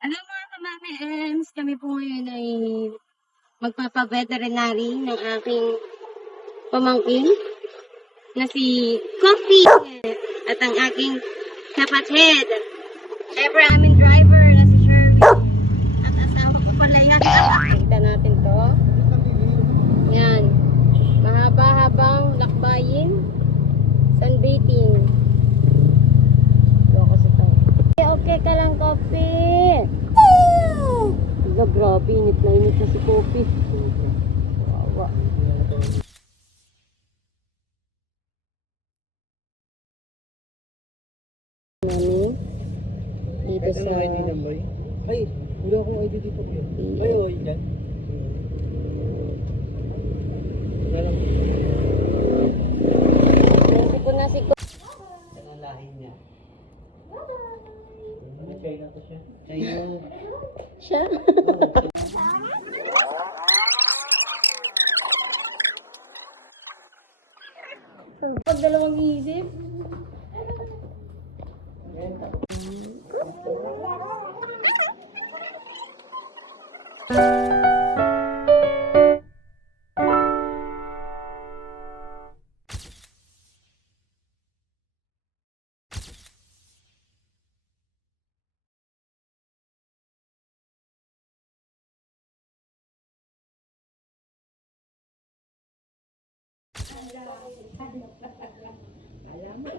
Alam mga kamami Ems, kami po ngayon ay magpapa-veterinary ng aking pamangkin na si Coffee at ang aking kapatid. Siyempre aming driver na si Sherwin at asawa ko pala yan. Kita natin to. Yan. Mahaba-habang lakbayin. Sunbathing. Loko sa to. Okay ka lang, Coffee. Grabe, init na si Coffee. Wawa. Namin dito sa ID number. Ay, wala akong ID dito. Ay, oh, yan. Hindi ko na si Coffee. Yan ang lahi niya. Ano China to siya? China. Siya? Pag dalawang isip. Alam mo,